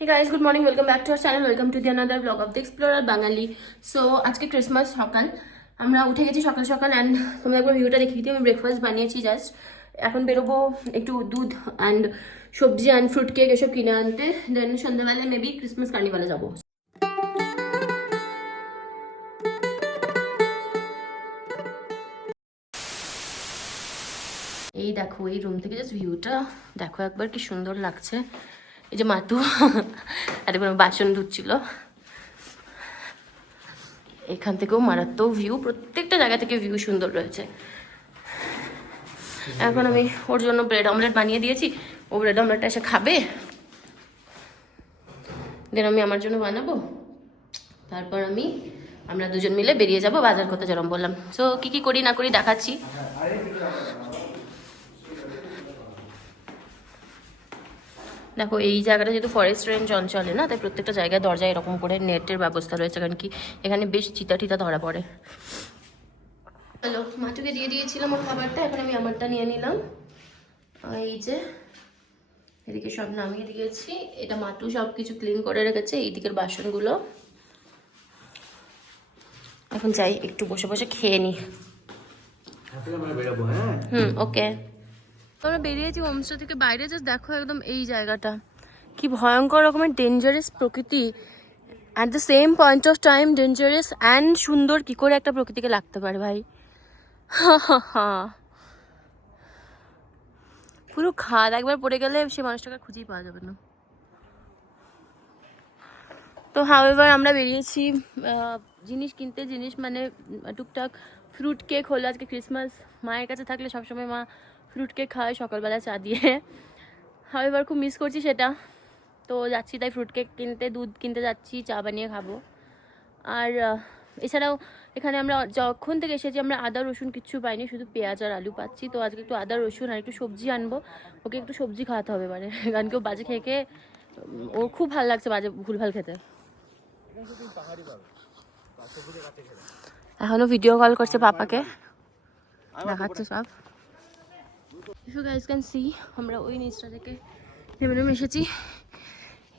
Hey guys, good morning. Welcome back to our channel. Welcome to the another vlog of the Explorer Bangali. So আজকে Christmas সকাল আমরা উঠে গেছি সকাল সকাল অ্যান্ড তুমি একবার ভিউটা দেখিয়ে দিই। আমি ব্রেকফাস্ট বানিয়েছি জাস্ট। এখন বেরোবো একটু দুধ অ্যান্ড সবজি অ্যান্ড ফ্রুট কেক এসব কিনে আনতে, দেন সন্ধ্যাবেলায় মেবি ক্রিসমাস কার্নিভালে যাবো। এই দেখো, এই রুম থেকে জাস্ট ভিউটা দেখো একবার, কি সুন্দর লাগছে। এই যে মাতু এতক্ষণ বাসন ধুচ্ছিল, এখান থেকেও মারাত্মক ভিউ, প্রত্যেকটা জায়গা থেকে ভিউ সুন্দর রয়েছে। এখন আমি ওর জন্য ব্রেড অমলেট বানিয়ে দিয়েছি, ও ব্রেড অমলেটটা এসে খাবে, দেন আমি আমার জন্য বানাবো, তারপর আমরা দুজন মিলে বেরিয়ে যাব বাজার করতে, যেরকম বললাম। সো কি কি করি না করি দেখাচ্ছি। দেখো, এই জায়গাটা যেহেতু ফরেস্ট রেঞ্জ অঞ্চলে না, তাই প্রত্যেকটা জায়গায় দরজায় এরকম করে নেটের ব্যবস্থা রয়েছে, কারণ কি এখানে বেশ চিতা টিতা ধরা পড়ে। হ্যালো, মাটুকে দিয়ে দিয়েছিলাম ওর খাবারটা, এখন আমি আমারটা নিয়ে নিলাম। এই যে এদিকে সব নামিয়ে দিয়েছি, এটা মাটু সব কিছু ক্লিন করে রেখেছে, এই দিকের বাসনগুলো। এখন যাই একটু বসে বসে খেয়ে নিই। ওকে। আমরা বেরিয়েছি হোমস্টে থেকে বাইরে, জাস্ট দেখো একদম এই জায়গাটা কি ভয়ঙ্কর রকমের ডেঞ্জারাস প্রকৃতি, at the same point of time dangerous and সুন্দর। কি করে একটা প্রকৃতিকে লাগতে পারে ভাই, পুরো খাদ একবার পড়ে গেলে সে মানুষটাকে খুঁজেই পাওয়া যাবে না। তো হাওয়েভার আমরা বেরিয়েছি জিনিস কিনতে, জিনিস মানে টুকটাক ফ্রুট কেক হলো, আজকে ক্রিসমাস। মায়ের কাছে থাকলে সবসময় মা ফ্রুট কেক খাওয়ায় সকালবেলা চা দিয়ে, হাওয়েভার খুব মিস করছি সেটা। তো যাচ্ছি তাই ফ্রুট কেক কিনতে, দুধ কিনতে যাচ্ছি, চা বানিয়ে খাবো। আর এছাড়াও এখানে আমরা যখন থেকে এসেছি আমরা আদা রসুন কিচ্ছু পাইনি, শুধু পেঁয়াজ আর আলু পাচ্ছি। তো আজকে একটু আদা রসুন আর একটু সবজি আনবো, ওকে একটু সবজি খাওয়াতে হবে এবারে, কারণ কেউ বাজে খেয়ে খেয়ে ওর খুব ভালো লাগছে বাজে ভুলভাল খেতে। এখনো ভিডিও কল করছে পাপাকে, দেখাচ্ছে সব। ইউ গাইস ক্যান সি, আমরা ওই নিচটা থেকে নেমে এসেছি।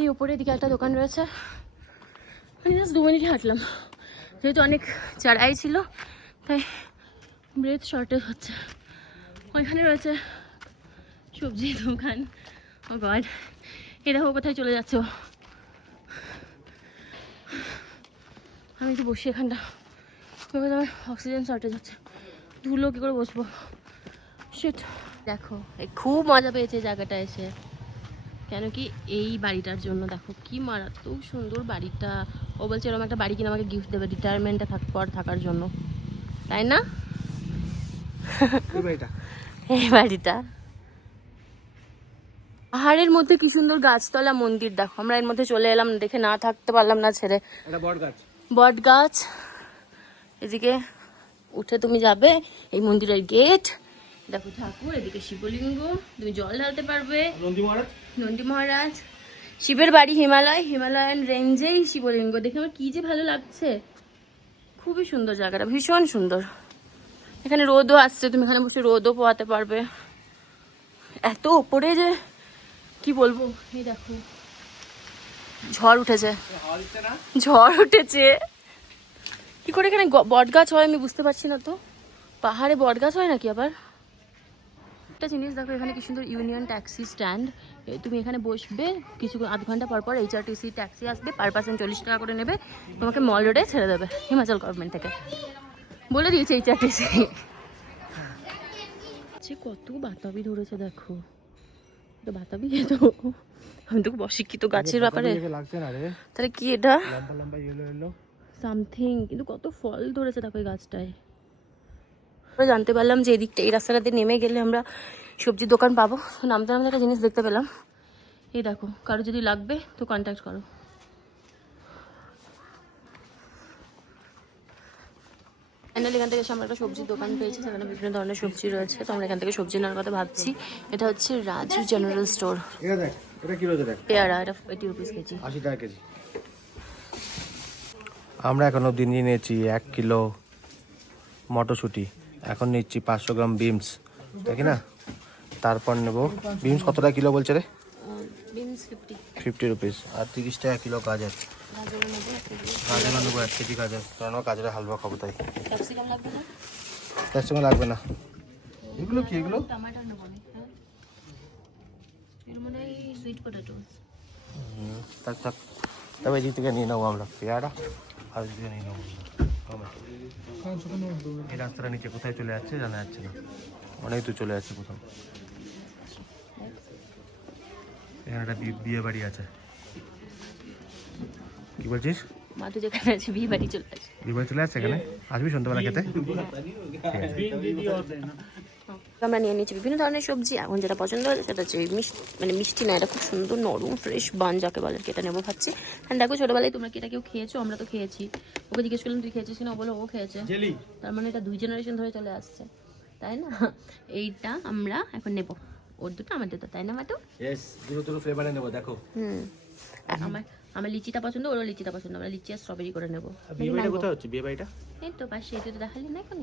এই উপরের দিকে একটা দোকান রয়েছে, আমি জাস্ট 2 মিনিট হাঁটলাম, যেহেতু অনেক চড়াই ছিল তাই ব্রেথ শর্টেজ হচ্ছে। ওইখানে রয়েছে সবজির দোকান। ও গড, এই দেখো কোথায় চলে যাচ্ছ। আমি তো বসি এখানটা, আমার অক্সিজেন শর্টেজ হচ্ছে, ধুলো কী করে বসবো। শিট। দেখো খুব মজা পেয়েছে জায়গাটা এসে, কেন কি এই বাড়িটার জন্য। দেখো কি মারাত্মক সুন্দর বাড়িটা। ও বলছে এরকম একটা বাড়ি কিনে আমাকে গিফট দেবে রিটায়ারমেন্টে পর থাকার জন্য, তাই না? এই বাড়িটা পাহাড়ের মধ্যে কি সুন্দর গাছতলা মন্দির। দেখো আমরা এর মধ্যে চলে এলাম, দেখে না থাকতে পারলাম না ছেড়ে। বট গাছ, এদিকে উঠে তুমি যাবে এই মন্দিরের গেট, দেখো ঠাকুর, এদিকে শিবলিঙ্গ, তুমি জল ঢালতে পারবে। নন্দী মহারাজ, শিবের বাড়ি হিমালয়ান রেঞ্জেই শিবলিঙ্গ, দেখে আমার কি যে ভালো লাগছে। খুবই সুন্দর জায়গাটা, ভীষণ সুন্দর। এখানে রোদও আসছে, তুমি এখানে বসে রোদও পোয়াতে পারবে। এত ওপরে যে কি বলবো। এই দেখো ঝড় উঠেছে, কি করে এখানে বট গাছ হয় আমি বুঝতে পারছি না। তো পাহাড়ে বট গাছ হয় নাকি আবার? একটা জিনিস দেখো, এখানে কি সুন্দর ইউনিয়ন ট্যাক্সি স্ট্যান্ড। তুমি এখানে বসবে, কিছু আধ ঘন্টা পর পর HRTC ট্যাক্সি আসবে, পার পার্সন 40 টাকা করে নেবে, তোমাকে মল রোডে ছেড়ে দেবে। হিমাচল গভর্নমেন্ট থেকে বলে দিয়েছে HRTC। কত বাতাবি ধরেছে দেখো, বাতাবি তো আমি তো অশিক্ষিত গাছের ব্যাপারে, তাহলে কি এটা সামথিং, কিন্তু কত ফল ধরেছে দেখো এই গাছটায়। জানতে পারলাম যে এদিকটা এই রাস্তাটাতে নেমে গেলে আমরা সবজির দোকান পাবো। নামতে নামতে একটা জিনিস দেখতে পেলাম, এই দেখো, কারো যদি লাগবে তো কন্ট্যাক্ট করো। ফাইনালি এখান থেকে এসে আমরা একটা সবজির দোকান পেয়েছি, সেখানে বিভিন্ন ধরনের সবজি রয়েছে। তো আমরা এখান থেকে সবজি নেওয়ার কথা ভাবছি। এটা হচ্ছে রাজু জেনারেল স্টোর। পেয়ারা এটা 80 রুপিস কেজি, 80 টাকা কেজি। আমরা এখন অবধি নিয়ে নিয়েছি 1 কিলো মটরশুঁটি, এখন নিচ্ছি 500 গ্রাম বিমস, তাই কি না? তারপর নেব বিমস। কত টাকা কিলো বলছে রে? Beans 50 50 rupees. আর 30 টাকা কিলো গাজর। গাজর নেবো 1 কেজি। গাজর নেবো 1 কেজি গাজর, কারণ আমার গাজরের হালুয়া খাবো তাই। ক্যাপসিকাম লাগবে না? ক্যাপসিকাম লাগবে না। এগুলো কি এগুলো? টমেটো নেবো না, হ্যাঁ এর মানে সুইট পটেটোস। থাক থাক, তবে এদিক থেকে নিয়ে নেবো আমরা পেয়ারা, আর এদিক থেকে নিয়ে নেবো আমরা। এই রাস্তাটা নিচে কোথায় চলে যাচ্ছে জানা যাচ্ছে না, অনেক দূর চলে যাচ্ছে কোথাও। এখানে একটা বিয়ে বাড়ি আছে। কি বলছিস? মা তো যেখানে আছে বিয়ে বাড়ি চলে আসে। বিয়ে বাড়ি চলে আসছে এখানে, আসবি সন্ধ্যাবেলা খেতে? আমরা নিয়ে নিয়েছি বিভিন্ন ধরনের সবজি। এখন যেটা পছন্দ হয়েছে সেটা হচ্ছে মিষ্টি, মানে মিষ্টি না, এটা খুব সুন্দর নরম ফ্রেশ বান যাকে বলে, কেটে নেবো ভাবছি। হ্যাঁ দেখো, ছোটবেলায় তোমরা কি এটা কেউ খেয়েছো? আমরা তো খেয়েছি। ওকে জিজ্ঞেস করলাম তুই খেয়েছিস কিনা, ও বলো ও খেয়েছে। তার মানে এটা 2 জেনারেশন ধরে চলে আসছে, তাই না? এইটা আমরা এখন নেবো, ওর দুটো আমার দুটো, তাই না মাতো? দুটো ফ্লেভারে নেবো দেখো। আমার লিচিটা পছন্দ, ওরও লিচিটা পছন্দ, আমরা লিচি আর স্ট্রবেরি করে নেবো। বিয়ে বাড়িটা কোথায় হচ্ছে? বিয়ে বাড়িটা এই তো পাশে, এটা তো দেখালি না এখন।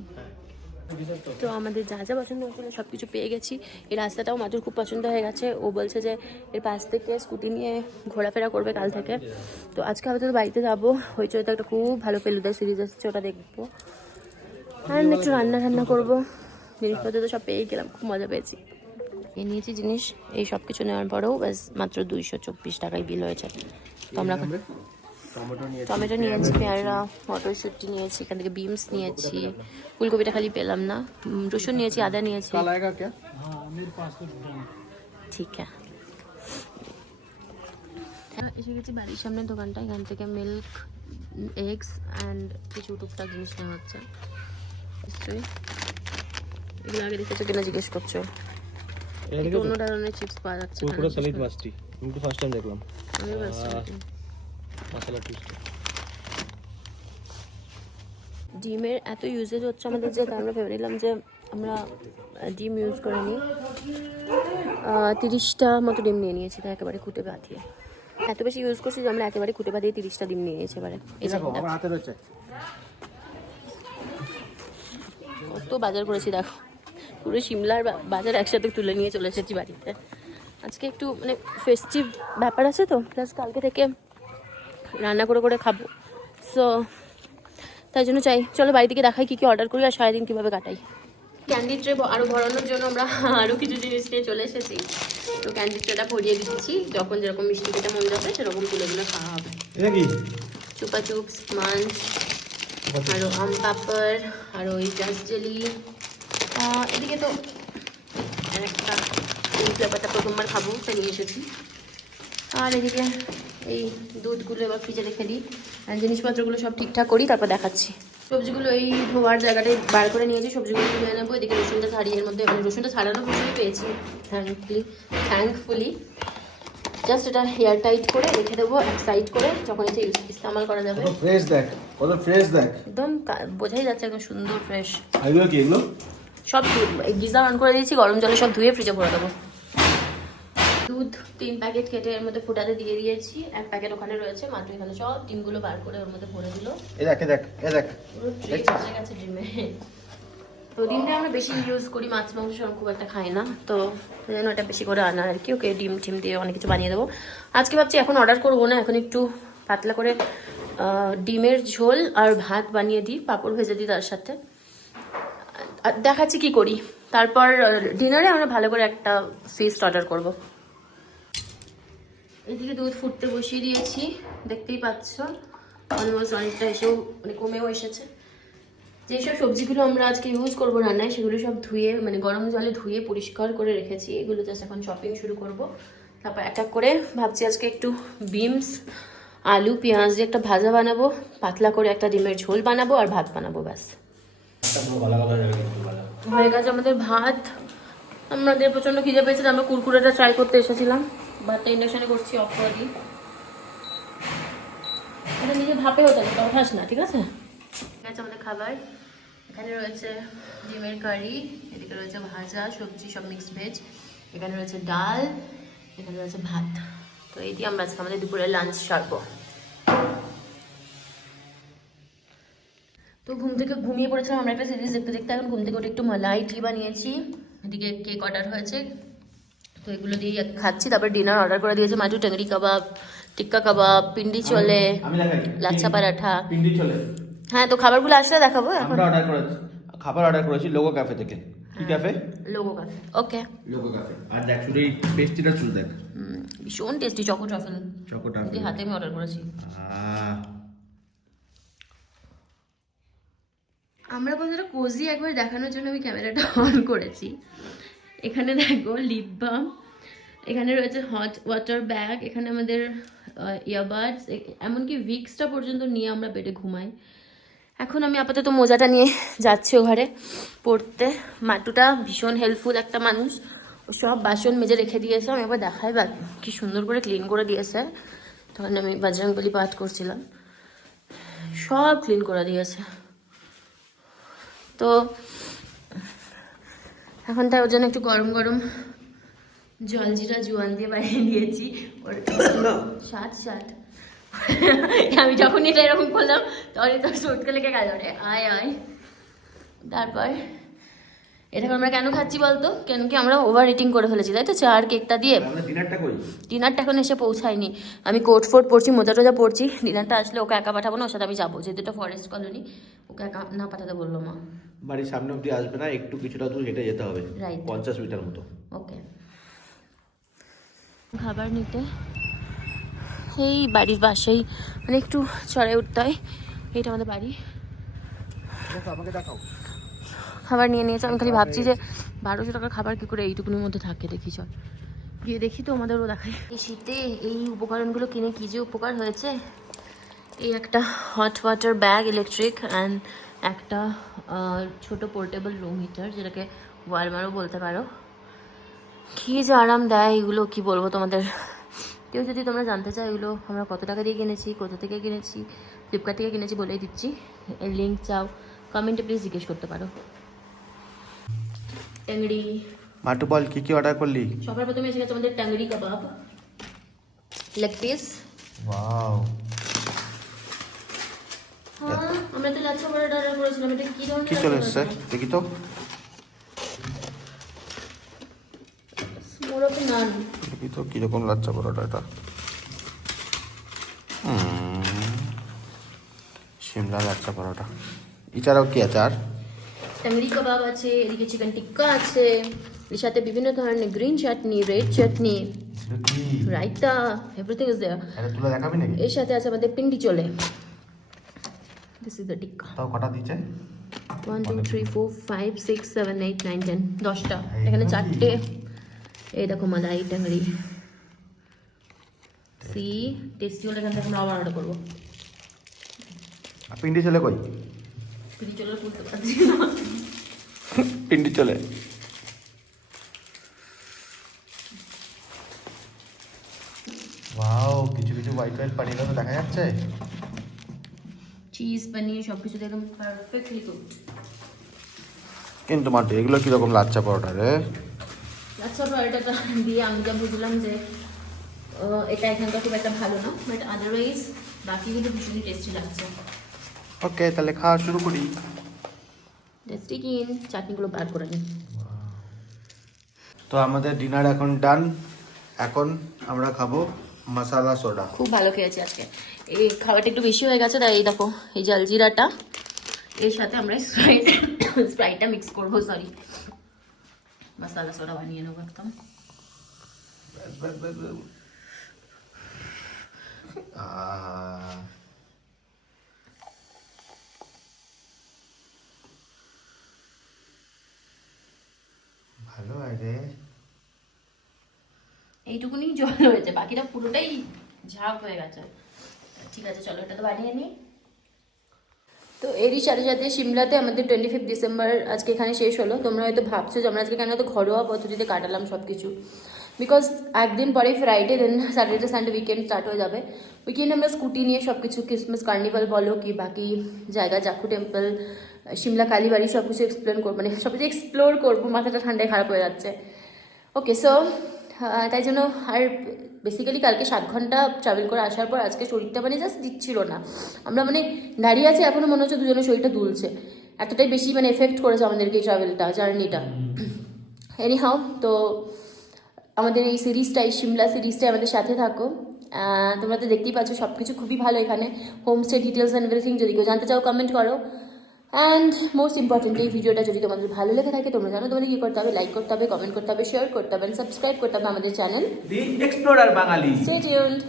তো আমাদের যা যা পছন্দ হচ্ছিল সব কিছু পেয়ে গেছি। এই রাস্তাটাও মাদুর খুব পছন্দ হয়ে গেছে। ও বলছে যে এর পাশ থেকে স্কুটি নিয়ে ঘোরাফেরা করবে কাল থেকে। তো আজকে হয়তো বাড়িতে যাবো, হইচইতে একটা খুব ভালো ফেলুদা সিরিজ আসছে, ওটা দেখবো। আর একটু রান্না করবো। জিনিসপত্র তো সব পেয়ে গেলাম, খুব মজা পেয়েছি। এ নিয়েছি জিনিস, এই সব কিছু নেওয়ার পরেও ব্যাস মাত্র 224 টাকায় বিল হয়েছে। তো আমরা টমেটো নিয়েছি, পেয়ারা, মটরশুঁটি নিয়েছি, এখান থেকে বিনস নিয়েছি, ফুলকপিটা খালি পেলাম না, রসুন নিয়েছি, আদা নিয়েছি। ঠিক আছে, এসে গেছি বাড়ির সামনের দোকানটা। এখান থেকে মিল্ক, এগস অ্যান্ড কিছু টুকটাক জিনিস নেওয়া হচ্ছে। নিশ্চয়ই এগুলো আগে দেখেছো কিনা জিজ্ঞেস করছো। একটু অন্য ধরনের চিপস পাওয়া যাচ্ছে। কুরকুরে সলিড মাস্টি আমি তো ফার্স্ট টাইম দেখলাম। আমি ফার্স্ট টাইম। মশলা টুইস্ট। ডিমের এত ইউজেজ হচ্ছে আমাদের, যে আমরা ভেবে নিলাম যে আমরা ডিম ইউজ করে নিই। 30টা মতো ডিম নিয়ে নিয়েছি, তাই একেবারে কুটে বাঁধিয়ে। এত বেশি ইউজ করছি যে আমরা একেবারে কুটে বাঁধিয়ে 30টা ডিম নিয়ে নিয়েছি এবারে। এই যে আমার হাতে রয়েছে। কত বাজার করেছি দেখো, পুরো সিমলার বাজার একসাথে তুলে নিয়ে চলে এসেছি বাড়িতে। আজকে একটু মানে ফেস্টিভ ব্যাপার আছে তো, প্লাস কালকে থেকে রান্না করে করে খাবো, সো তাই জন্য চাই। চলো বাড়ি থেকে দেখাই কী কী অর্ডার করি আর সারাদিন কীভাবে কাটাই। ক্যান্ডি ট্রে আরও ভরানোর জন্য আমরা আরও কিছু জিনিস নিয়ে চলে এসেছি। তো ক্যান্ডি ট্রেটা ভরিয়ে দিচ্ছি, যখন যেরকম মিষ্টি খেতে মন যাবে সেরকম তুলে খাওয়া হবে। চুপা চুপস, মাঞ্চ, আরও আম পাপড়, আর ওই জাস্ট জেলি। এদিকে তো একটা ফ্লেভারটা প্রথমবার খাবো, তাই নিয়ে এসেছি। আর এদিকে এই দুধগুলো এবার ফ্রিজে রেখে দিই, আর জিনিসপত্রগুলো সব ঠিকঠাক করি, তারপর দেখাচ্ছি। সবজিগুলো এই ধোয়ার জায়গাটায় বার করে নিয়েছি, সবজিগুলো তুলে নেবো। এদিকে রসুনটা ছাড়িয়ে এর মধ্যে, মানে রসুনটা ছাড়ানো রসুনই পেয়েছি থ্যাঙ্কফুলি। জাস্ট এটা হেয়ার টাইট করে রেখে দেবো এক সাইড করে, যখন এটা ইস্তেমাল করা যাবে। ফ্রেশ দেখ, কত ফ্রেশ দেখ, একদম বোঝাই যাচ্ছে একদম সুন্দর ফ্রেশ। এগুলো কি? এগুলো সব গিজার অন করে দিয়েছি, গরম জলে সব ধুয়ে ফ্রিজে ভরে দেবো। দুধ 3 প্যাকেট কেটে এর মধ্যে ফুটাতে দিয়ে দিয়েছি, 1 প্যাকেট ওখানে রয়েছে। মাত্র এখানে সব ডিমগুলো বার করে ওর মধ্যে ভরে দিল। এই দেখ এই দেখ এই দেখ, পুরো ট্রে ভরে গেছে ডিমে। তো ডিমটা আমরা বেশি ইউজ করি, মাছ মাংস সব খুব একটা খাই না, তো যেন এটা বেশি করে আনা আর কি। ওকে ডিম টিম দিয়ে অনেক কিছু বানিয়ে দেবো আজকে। ভাবছি এখন অর্ডার করবো না, এখন একটু পাতলা করে ডিমের ঝোল আর ভাত বানিয়ে দিই, পাঁপড় ভেজে দিই তার সাথে। দেখাচ্ছি কি করি। তারপর ডিনারে আমরা ভালো করে একটা ফিস্ট অর্ডার করব। এদিকে দুধ ফুটতে বসিয়ে দিয়েছি, দেখতেই পাচ্ছ অলমোস্ট অনেকটা এসেও মানে কমেও এসেছে। যেসব সবজিগুলো আমরা আজকে ইউজ করবো রান্নায়, সেগুলো সব ধুয়ে মানে গরম জলে ধুয়ে পরিষ্কার করে রেখেছি। এগুলো জাস্ট এখন শপিং শুরু করব। তারপর এক এক করে ভাবছি আজকে একটু বিনস, আলু, পেঁয়াজ দিয়ে একটা ভাজা বানাবো, পাতলা করে একটা ডিমের ঝোল বানাবো আর ভাত বানাবো, ব্যাস। হয়ে গেছে আমাদের ভাত। আমাদের প্রচন্ড খিদে পেয়েছে, আমরা কুরকুরেটা ট্রাই করতে এসেছিলাম। ভাতটা ইন্ডাকশনে করছি অফ করে দিই। এটা নিজে ভাপে হতে হবে, ওঠাস না, ঠিক আছে? ঠিক আছে, আমাদের খাবার এখানে রয়েছে ডিমের কারি, এদিকে রয়েছে ভাজা সবজি সব মিক্সড ভেজ, এখানে রয়েছে ডাল, এখানে রয়েছে ভাত। তো এই দিয়ে আমরা আজকে আমাদের দুপুরের লাঞ্চ সারবো। তো ঘুম থেকে ঘুমিয়ে পড়েছিলাম আমরা একটা সিরিজ দেখতে দেখতে, এখন ঘুম থেকে উঠে একটু মালাই টি বানিয়েছি। এদিকে কেক অর্ডার হয়েছে, তো এগুলো দিয়ে খাচ্ছি। তারপর ডিনার অর্ডার করে দিয়েছে মাটু, টেংরি কাবাব, টিক্কা কাবাব, পিন্ডি চলে, লাচ্ছা পরাঠা। পিন্ডি চলে। হ্যাঁ, তো খাবারগুলো আসলে দেখাবো। এখন খাবার অর্ডার করেছি লোগো ক্যাফে থেকে। কি cafe? Logo Cafe. Okay, Logo Cafe. আর দেখ শুধু এই পেস্ট্রিটা শুধু দেখ, ভীষণ টেস্টি। চকো ট্রাফেল চকোটা এই হাতে আমি অর্ডার করেছি। আমরা বন্ধুরা কোজি একবার দেখানোর জন্য আমি ক্যামেরাটা অন করেছি। এখানে দেখো লিপ বাম, এখানে রয়েছে হট ওয়াটার ব্যাগ, এখানে আমাদের ইয়ারবাডস, এমনকি ভিক্সটা পর্যন্ত নিয়ে আমরা বেডে ঘুমাই। এখন আমি আপাতত মোজাটা নিয়ে যাচ্ছি ও ঘরে পড়তে। মাটুটা ভীষণ হেল্পফুল একটা মানুষ, ও সব বাসন মেজে রেখে দিয়েছে। আমি একবার দেখাই কি সুন্দর করে ক্লিন করে দিয়েছে। তখন আমি বজরংবলী পাঠ করছিলাম, সব ক্লিন করে দিয়েছে। তো এখন তাই ওর জন্য একটু গরম গরম জলজিরা জোয়ান দিয়ে বানিয়ে দিয়েছি। ওর স্বাদ আমি যখন এটা এরকম করলাম তখনই তোর সুটকে লেগে গেল রে, আয় আয়। তারপর এটা আমরা কেন খাচ্ছি বলতো? কেন কি আমরা ওভার ইটিং করে ফেলেছি, তাই তো? চার কেকটা দিয়ে। ডিনারটা এখন এসে পৌঁছায়নি। আমি কোট ফোট পড়ছি, মোজা টোজা পড়ছি। ডিনারটা আসলে ওকে একা পাঠাবো না, ওর সাথে আমি যাবো, যেহেতু এটা ফরেস্ট কলোনি। ওকে একা না পাঠাতে বললো মা। বাড়ির সামনে অব্দি আসবে না, একটু কিছুটা দূর হেঁটে যেতে হবে, রাইট, 50 মিটার মতো। ওকে। খাবার নিতে এই বাড়ির পাশেই, মানে একটু চড়ে উঠতে হয়। এইটা আমাদের বাড়ি। আমাকে দেখাও। খাবার নিয়ে নিয়েছে। আমি খালি ভাবছি যে 1200 টাকার খাবার কি করে এইটুকুনির মধ্যে থাকে। দেখি, চল গিয়ে দেখি তো, আমাদেরও দেখাই। এই শীতে এই উপকরণগুলো কিনে কী যে উপকার হয়েছে। এই একটা hot water bag electric, and একটা ছোট পোর্টেবল রুম হিটার, যেটাকে ওয়ালমারও বলতে পারো। কী যে আরাম দেয় এগুলো, কি বলবো তোমাদের। কেউ যদি তোমরা জানতে চাও এগুলো আমরা কত টাকা দিয়ে কিনেছি, কোথা থেকে কিনেছি, ফ্লিপকার্ট থেকে কিনেছি বলেই দিচ্ছি। এর লিঙ্ক চাও কমেন্টে প্লিজ জিজ্ঞেস করতে পারো। ট্যাংরি মাটু বল কি কি অর্ডার করলি? সবার প্রথমে এসে গেছে আমাদের ট্যাংরি কাবাব, লেগ পিস। ওয়াও। হ্যাঁ, আমরা তো লাচ্ছা পরোটা অর্ডার করেছিলাম। এটা কি ধরনের? কি চলে এসছে দেখি তো। মোরক নান। দেখি তো কিরকম লাচ্ছা পরোটা এটা। শিমলা লাচ্ছা পরোটা। এছাড়াও কি আছে আর? ট্যাংরি কাবাব আছে, এদিকে চিকেন টিক্কা আছে, এর সাথে বিভিন্ন ধরনের green chutney, red chutney, raita, everything is there. এটা তুলে দেখাবি নাকি? এর সাথে আছে আমাদের পিন্ডি চলে। দিস ইজ দ্য টিক্কা। তাও কটা দিচ্ছে? 1 2 3 4 5 6 7 8 9 10 10টা। এখানে 4টে। এই দেখো মালাই ট্যাংরি। সি টেস্টি হলে এখান থেকে আমরা আবার অর্ডার করবো। পিন্ডি চলে কই? পিন্ডি চলে বুঝতে পারছি না। পিন্ডি চলে। ওয়াও, কিছু কিছু হোয়াইট হোয়াইট পানির মতো দেখা যাচ্ছে। চিজ পনির সব কিছু একদম পারফেক্টলি কুকড। কিন্তু মাটি এগুলো কিরকম লাচ্ছা পরোটা রে? লাচ্ছা পরোটাটা দিয়ে আমি যা বুঝলাম যে এটা এখানকার খুব একটা ভালো না, বাট আদারওয়াইজ বাকি কিন্তু ভীষণই টেস্টি লাগছে। ওকে, তাহলে খাওয়া শুরু করি। টেস্টি কিন চাটনিগুলো বার করে নিই। তো আমাদের ডিনার এখন ডান। এখন আমরা খাবো মশালা সোডা। খুব ভালো খেয়েছি আজকে। এই খাবারটা একটু বেশি হয়ে গেছে, তাই এই দেখো এই জলজিরাটা, এর সাথে আমরা স্প্রাইটটা মিক্স করবো। সরি, মশালা সোডা বানিয়ে নেবো একদম। ভালো আগে এইটুকুনি জল হয়েছে, বাকিটা পুরোটাই ঝাঁক হয়ে গেছে। ঠিক আছে, চলো এটা তো বানিয়ে নিই। তো এরই সাথে সাথে সিমলাতে আমাদের 25 ডিসেম্বর আজকে এখানে শেষ হলো। তোমরা হয়তো ভাবছো যে আমরা আজকে কেন তো ঘরোয়া পদ্ধতিতে কাটালাম সব কিছু, বিকজ একদিন পরে ফ্রাইডে, দেন স্যাটারডে সানডে উইকেন্ড স্টার্ট হয়ে যাবে। উইকেন্ডে আমরা স্কুটি নিয়ে সব কিছু, ক্রিসমাস কার্নিভাল বলো কি বাকি জায়গা, জাখু টেম্পল, সিমলা কালীবাড়ি সব কিছু এক্সপ্লোর করবো, মানে সব কিছু এক্সপ্লোর করবো। মাথাটা ঠান্ডায় খারাপ হয়ে যাচ্ছে। ওকে, সো তাই জন্য আর বেসিক্যালি কালকে 7 ঘন্টা ট্রাভেল করে আসার পর আজকে শরীরটা মানে জাস্ট দিচ্ছিল না। আমরা মানে দাঁড়িয়ে আছি, এখনও মনে হচ্ছে দুজনের শরীরটা দুলছে, এতটাই বেশি মানে এফেক্ট করেছে আমাদেরকে এই ট্রাভেলটা, জার্নিটা। এনি হাউ, তো আমাদের এই সিরিজটাই সিমলা সিরিজটাই আমাদের সাথে থাকো। তোমরা তো দেখতেই পাচ্ছ সব কিছু খুবই ভালো এখানে, হোমস্টে ডিটেলস অ্যান্ড এভরিথিং। যদি কেউ জানতে চাও কমেন্ট করো। অ্যান্ড মোস্ট ইম্পর্টেন্টলি এই ভিডিওটা যদি তোমাদের ভালো লেগে থাকে তোমরা জানো তোমাদের কী করতে হবে, লাইক করতে হবে, কমেন্ট করতে হবে, শেয়ার করতে হবে, সাবস্ক্রাইব করতে হবে আমাদের channel the explorer Bangali. Stay tuned.